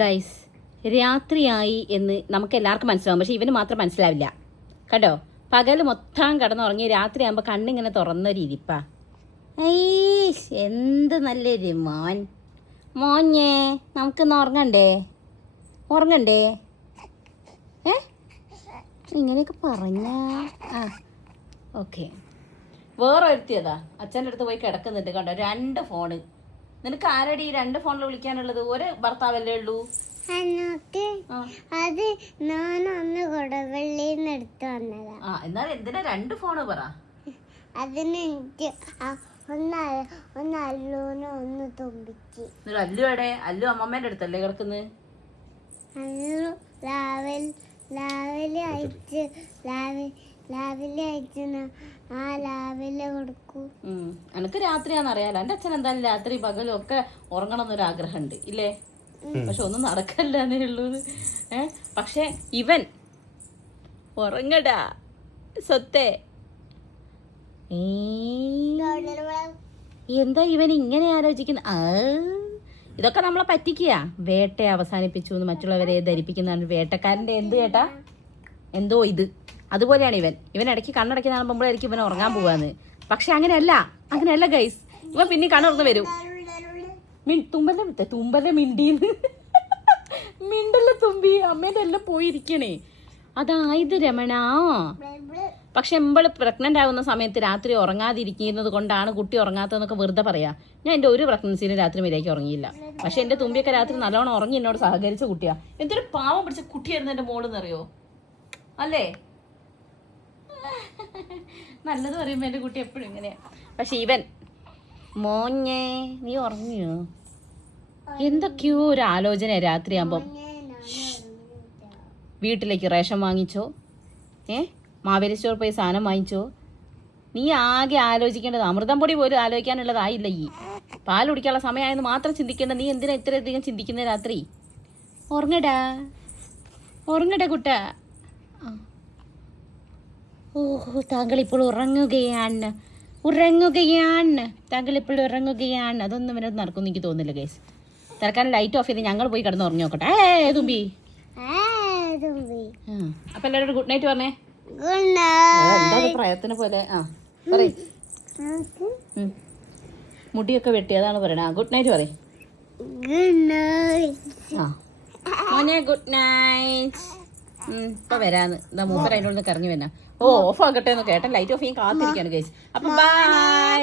Guys, രാത്രിയായി എന്ന് നമുക്ക് എല്ലാവർക്കും മനസ്സിലാവും, പക്ഷെ ഇവന് മാത്രം മനസ്സിലാവില്ല. കണ്ടോ, പകൽ മൊത്തം കിടന്നുറങ്ങി രാത്രിയാകുമ്പോൾ കണ്ണിങ്ങനെ തുറന്നൊരു ഇരിപ്പാ. ഐഷ്, എന്ത് നല്ലൊരു മോൻ. മോഞ്ഞേ, നമുക്കിന്ന് ഉറങ്ങണ്ടേ? ഇങ്ങനെയൊക്കെ പറഞ്ഞ ഓക്കെ. വേറെ ഒരുത്തിയതാ അച്ഛൻ്റെ അടുത്ത് പോയി കിടക്കുന്നുണ്ട്. കണ്ടോ, 2 ഫോണ്. നിനക്ക് ആരടി 2 ഫോണിൽ വിളിക്കാനുള്ളത്? ഒരു ഭർത്താവല്ലേ ഉള്ളൂ? അത് ഞാൻ അന്ന് കൊടവള്ളിന്ന് എടുത്തു വന്നതാ. എന്നാൽ എന്തിനാ 2 ഫോണ് പറ? അതിന് എനിക്ക് ഒന്ന് അല്ലുവിനെ ഒന്ന് തുമ്പിച്ച്. അല്ലു എവിടെ? അല്ലു അമ്മമ്മേന്റെ അടുത്തല്ലേ കിടക്കുന്നത്? അല്ലു രാവിലെ കൊടുക്കൂ. എനിക്ക് രാത്രിയാന്നറിയാലോ. എൻ്റെ അച്ഛൻ എന്തായാലും രാത്രി പകലും ഒക്കെ ഉറങ്ങണം എന്നൊരു ആഗ്രഹമുണ്ട് ഇല്ലേ? പക്ഷെ ഒന്നും നടക്കല്ലേ ഉള്ളൂ. പക്ഷെ ഇവൻ ഉറങ്ങടാ സ്വത്തേ. എന്താ ഇവൻ ഇങ്ങനെ ആലോചിക്കുന്ന? ഇതൊക്കെ നമ്മളെ പറ്റിക്കുക. വേട്ട അവസാനിപ്പിച്ചു എന്ന് മറ്റുള്ളവരെ ധരിപ്പിക്കുന്നതാണ് വേട്ടക്കാരൻ്റെ എന്ത് കേട്ടാ എന്തോ ഇത്. അതുപോലെയാണ് ഇവൻ ഇടയ്ക്ക് കണ്ണടക്കി കാണുമ്പോഴായിരിക്കും ഇവൻ ഉറങ്ങാൻ പോവാന്ന്. പക്ഷെ അങ്ങനെയല്ല ഗൈസ്. ഇവൻ പിന്നെ കണ്ണുറന്ന് വരും. തുമ്പന്റെ മിണ്ടീന്ന് മിണ്ടല്ല തുമ്പി, അമ്മേന്റെ എല്ലാം പോയിരിക്കണേ. അതായത് രമണ. പക്ഷെ എമ്പള് പ്രഗ്നന്റ് ആവുന്ന സമയത്ത് രാത്രി ഉറങ്ങാതിരിക്കുന്നത് കൊണ്ടാണ് കുട്ടി ഉറങ്ങാത്തതെന്നൊക്കെ വെറുതെ പറയാ. ഞാൻ എൻ്റെ ഒരു പ്രഗ്നൻസിനും രാത്രി മര്യാദയ്ക്ക് ഉറങ്ങിയില്ല. പക്ഷെ എൻ്റെ തുമ്പിയൊക്കെ രാത്രി നല്ലോണം ഉറങ്ങി എന്നോട് സഹകരിച്ച കുട്ടിയാ. എന്തൊരു പാവം പിടിച്ച കുട്ടിയായിരുന്നു എൻ്റെ മോളെന്നറിയോ അല്ലേ? നല്ലത് പറയുമ്പോ എൻ്റെ കുട്ടി എപ്പോഴും ഇങ്ങനെയാ. പക്ഷെ ഇവൻ മോഞ്ഞേ, നീ ഉറങ്ങിയോ? എന്തൊക്കെയോ ഒരു ആലോചന രാത്രിയാകുമ്പം. വീട്ടിലേക്ക് റേഷൻ വാങ്ങിച്ചോ? മാവേലി സ്റ്റോർ പോയി സാധനം വാങ്ങിച്ചോ? നീ ആകെ ആലോചിക്കേണ്ടത് അമൃതം പൊടി പോലും ആലോചിക്കാനുള്ളതായില്ല. ഈ പാൽ കുടിക്കാനുള്ള സമയമായെന്ന് മാത്രം ചിന്തിക്കേണ്ട നീ എന്തിനാ ഇത്രയധികം ചിന്തിക്കുന്നത് രാത്രി? ഉറങ്ങടാ കുട്ട. ഓഹോ, താങ്കൾ ഇപ്പോൾ ഉറങ്ങുകയാണ്. താങ്കൾ ഇപ്പോൾ ഉറങ്ങുകയാണ്. അതൊന്നും ഇവനത് നടക്കും എനിക്ക് തോന്നുന്നില്ല ഗൈസ്. തിരക്കാൻ ലൈറ്റ് ഓഫ് ചെയ്ത് ഞങ്ങൾ പോയി കിടന്ന് ഉറങ്ങി നോക്കട്ടെ. തുമ്പി. അപ്പൊ എല്ലാവരോടും ഗുഡ് നൈറ്റ് പറഞ്ഞേ. എന്താ പ്രയത്നം പോലെ പറയും. മുടിയൊക്കെ വെട്ടി അതാണ് പറയണേ. ഗുഡ് നൈറ്റ് പറയും. മോനെ ഗുഡ് നൈറ്റ്. ഇപ്പൊ വരാന്ന്. എന്താ മൂപ്പർ അതിൻ്റെ ഉള്ളിൽ കറങ്ങി വരാ. ഓഫ് ആക്കട്ടെ എന്ന് കേട്ടൻ ലൈറ്റ് ഓഫ് ചെയ്യാൻ കാത്തിരിക്കാണ് ഗൈസ്. അപ്പൊ ബൈ.